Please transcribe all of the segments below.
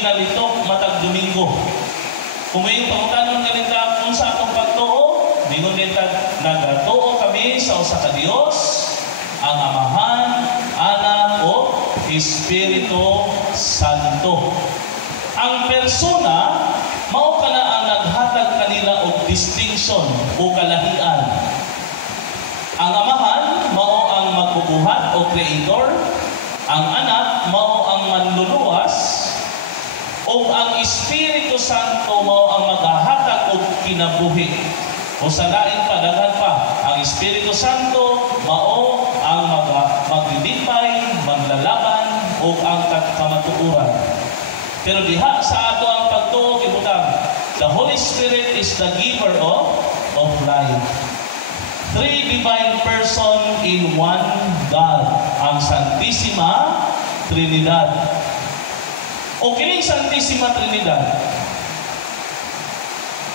ginalitok matag Domingo. Kung may pangutanon ganita kung sa atong pagtuo, mingon nita nagatuo kami sa usa ka Dios, ang Amahan, Anak o Espiritu Santo. Ang persona mao kana ang naghatag kanila og distinction o kalahian. Ang Amahan mao ang magbubuhat o creator, ang Anak mao ang manluluwas, o ang Espiritu Santo mao ang maghahatag og kinabuhi. O sa lain pa, daghan pa, ang Espiritu Santo mao ang maglilipay, maglalaban o ang kamatuoran. Pero diha sa ato ang pagtuo gibutang, the Holy Spirit is the giver of life. Three divine person in one God, ang Santissima Trinidad. O kining Santissima Trinidad,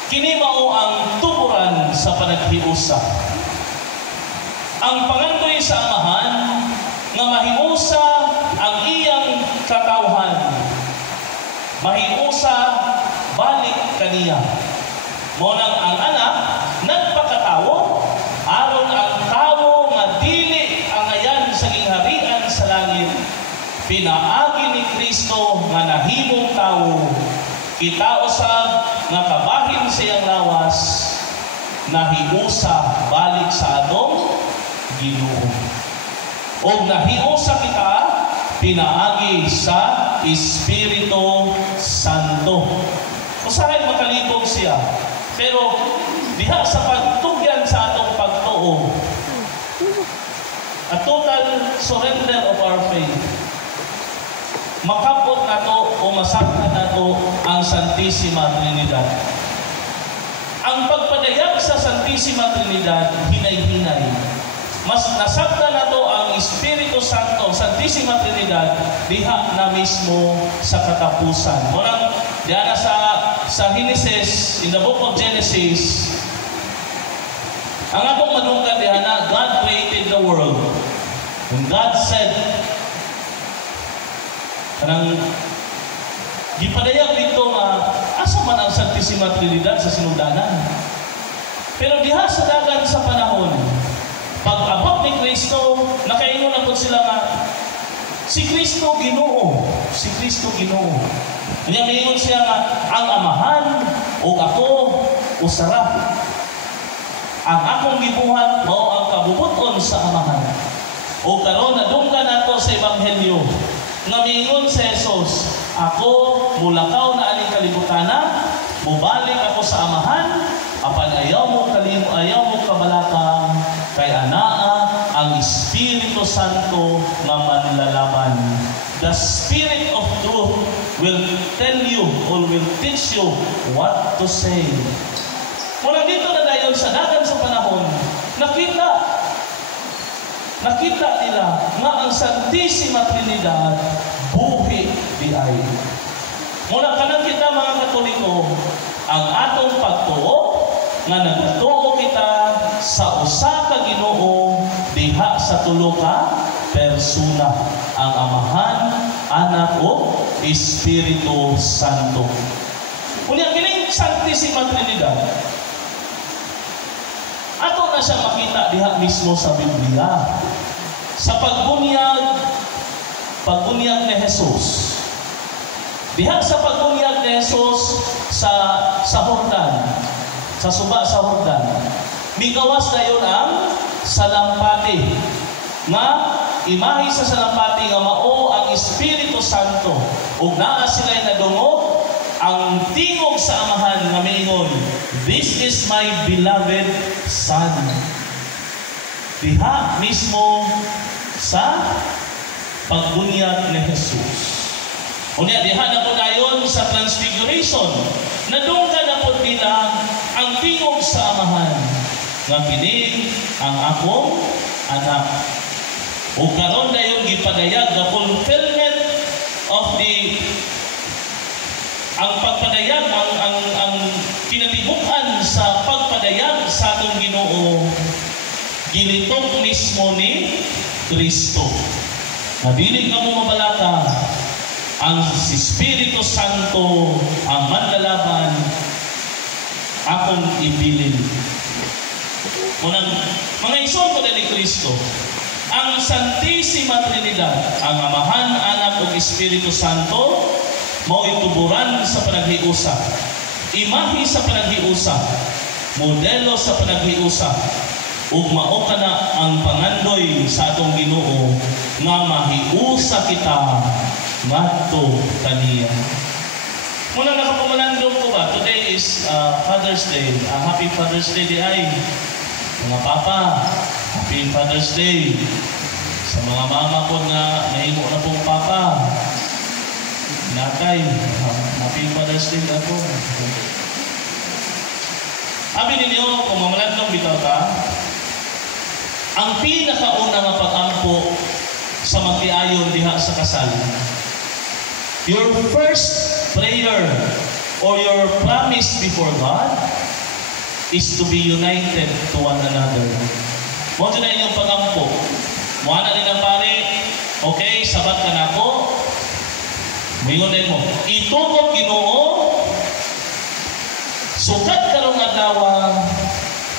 kini mao ang tuburan sa panaghiusa. Ang pangandoy sa Amahan nga mahiusa ang iyang katawhan, mahiusa balik kaniya. Mao nang ang Anak nagpakatawo aron ang tawo nga dili angayan sa gingharian sa langit, pinaagi ni Kristo nga nahimong tawo, kita usab nga kabahin sa iyang lawas, nahiusa balik sa atong Ginoo. O nahiusa kita pinaagi sa Espiritu Santo. Usahay makalibog siya. Pero diha sa pagtugyan sa atong pagtuo, a total surrender of our faith, makabot na to o masaktan na to ang Santissima Trinidad. Ang pagpadayag sa Santissima Trinidad, hinay-hinay. Mas nasaktan na to ang Espiritu Santo, Santissima Trinidad, diha na mismo sa katapusan. Murang diyan na sa Genesis, in the book of Genesis, ang atong manungkan diha na, God created the world. When God said, kanang gipadayag dito nga asa man ang Santissima Trinidad sa sinugdanan. Pero diha sa dagan sa panahon, pag-abot ni Kristo, nakaingon na po sila nga si Kristo Ginoo, si Kristo Ginoo. Kanya maingon siya nga ang Amahan o ako usara. Ang akong gibuhat mao ang kabubuton sa Amahan. O karon nadunggan nato sa ebanghelyo nga miingon si Jesus, ako mulakaw na aning kalibutana, mubalik ako sa Amahan, apan ayaw mo kabalaka, kay anaa ang Espiritu Santo nga manlalaban. The Spirit of truth will tell you or will teach you what to say. Mula dito na dayon sa dagan sa panahon, nakita nila nga ang Santissima Trinidad buhi di ay. Mula kanang kita mga Katoliko, ang atong pagtuo nga nagtuo kita sa usa ka Ginoo diha sa tulo ka persona, ang Amahan, Anak o Espiritu Santo. Unya kining Santissima Trinidad, ato na siya makita diha mismo sa Biblia. Sa pagbunyag ni Jesus. Diha sa pagbunyag ni Jesus sa Jordan, sa suba sa Jordan, migawas na yun ang salampati. Nga, imahe sa salampati nga mao ang Espiritu Santo. Ug naa sila'y nadungog, ang tingog sa Amahan nga miingon, this is my beloved Son. Diha mismo sa pagbunyag ni Jesus. Unya diha na po dayon sa Transfiguration, nadunggan na po nila ang tingog sa Amahan nga kini ang akong anak. O karon dayon gipadayag the fulfillment of ang pagpadayag, ang kinatibukan sa pagpadayag sa atong Ginoo gilitok mismo ni Kristo. Mabili ka mo mabalaka, ang Espiritu Santo ang manlalaban akong ibilin. Unang mga igsoon ko ni Kristo, ang Santissima Trinidad, ang Amahan, Anak ug Espiritu Santo, mao'y tuburan sa panaghiusa, imahe sa panaghiusa, modelo sa panaghiusa, ug mao kana ang pangandoy sa atong Ginoo nga mahiusa kita ngadto kaniya. Muna nakapumalandong ko ba? Today is Father's Day. Happy Father's Day di ay. Mga papa, Happy Father's Day. Sa mga mama ko na nahimo na pong papa, nakay, Happy Father's Day ako. Abi ninyo, kung mamalandong bitaw ka, ang pinakauna nga pag-ampo sa magtiayon diha sa kasal, your first prayer or your promise before God is to be united to one another. Mo na inyong pag-ampo. Mo na din ang pare, okay, sabat ka na ako. Mingon din mo, itugod Ginoo, sukat karong adlaw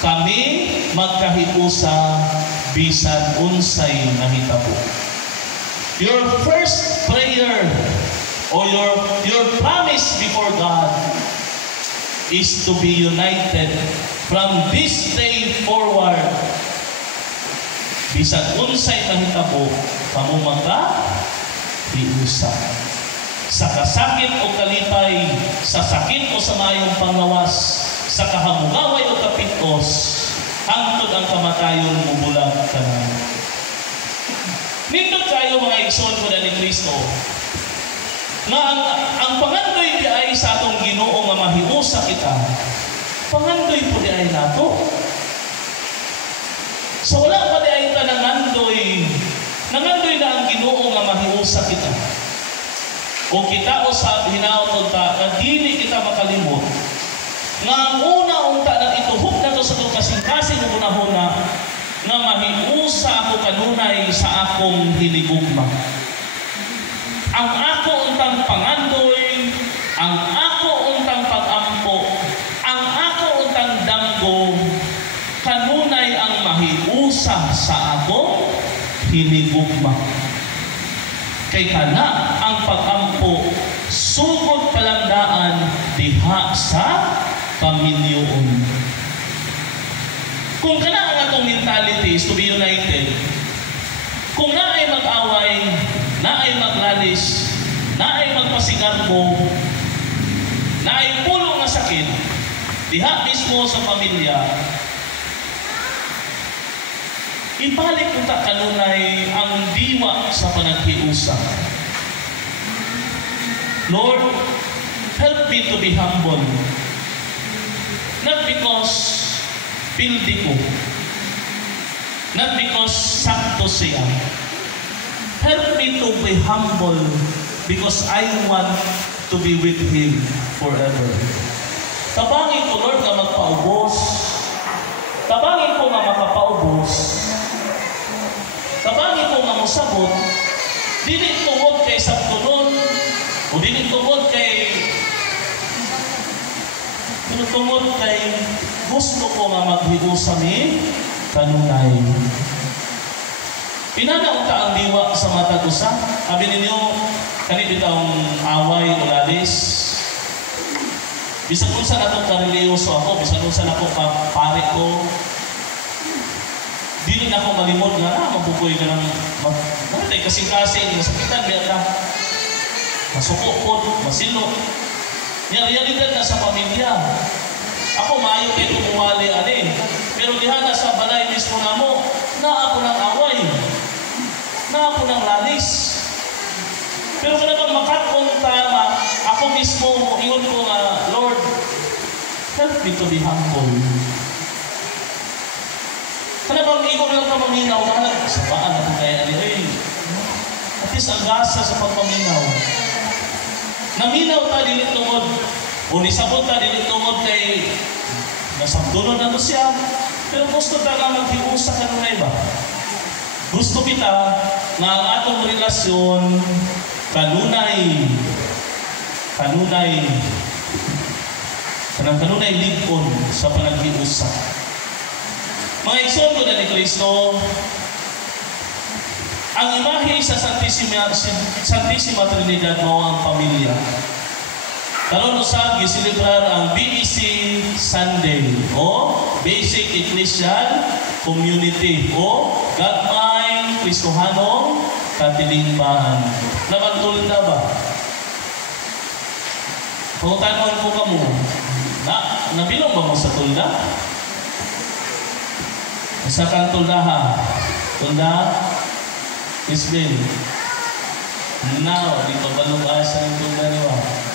kami magkahiusa bisan unsay nahitabo. Your first prayer or your promise before God is to be united from this day forward. Bisan unsay mahitabo, kamo magkahiusa. Sa kasakit o kalipay, sa sakit o sa mayong pangawas, sa kahamugaway o kapitos, hangtod ang kamatayon mubulag ka na. Nindot kayo mga igsoon ko na ni Kristo, nga ang pangandoy di ay sa atong Ginoo nga mahiusa kita, pangandoy po di ay nato. So wala pa di ay ka nangandoy na ang Ginoo nga mahiusa kita. O kita o sa hinaot ta, na dili kita makalimot, nga ang una-unta na ituhog na to sa itong kasing-kasing una-una, nga mahiusa ako kanunay sa akong hiligugma. Ang ako untang pangandoy, ang ako untang pag-ampo, ang ako untang damgo, kanunay ang mahiusa sa akong hiligugma. Kay kana ang pag-ampo sugod palandaan diha sa pamilyoon. Kung kana ang atong mentality is to be united, kung naay mag-away, naay maglalis, naay magpasigarbo, naay pulo nga sakit, diha mismo sa pamilya, ibalik ko ta kanunay ang diwa sa panaghiusa. Lord, help me to be humble. Not because pildi ko, not because sakto siya. Help me to be humble because I want to be with Him forever. Tabangin ko, Lord, na magpaubos. Tabangin ko na makapaubos. Tabangin ko na musabot. Dili tungod kay sabtunon o dili tungod kay gusto ko nga maghiusa ni kanunay. Pinanaunta ang diwa sa matag usa. Abi ninyo, kani bitawng away o lalis. Bisan kung saan akong kareliyoso ako, bisan kung saan ako pare ko, dili na ako malimot nga, mabuboy ka ng kasing-kasing, nasakitan, biyata. Masuko po, masilo. Yan, realidad na sa pamilya. Ako, maayo kayo tumumali, pero diha na sa balay mismo na mo, na ako ng away, na ako ng lalis. Pero kung naman makapunta na, ako mismo, ingon ko nga, Lord, help me to be humble. Kaya bang ingon lang ka maminaw, sa paan natin kaya at least ang gasa sa pagpaminaw. Naminaw ta dili tungod, o nisabot ta dili tungod kay nasabdunod na to siya, pero gusto ta nga maghiusa kanunay ba? Gusto kita nga ang atong relasyon kanunay ligon sa panaghiusa. Mga igsoon na ni Kristo, ang imahe sa Santissima Trinidad mo ang pamilya. Karon usab giselebrar ang BEC Sunday o Basic Ecclesial Community o Gagmay Kristohanong Katilingbahan. Nabantulda ba? Pangutanon ko kamo, nabilong ba mo sa tulda? Isa kang tulda ha? Tulda? Isbel. Now, di pa balong asa ng tulda niwa.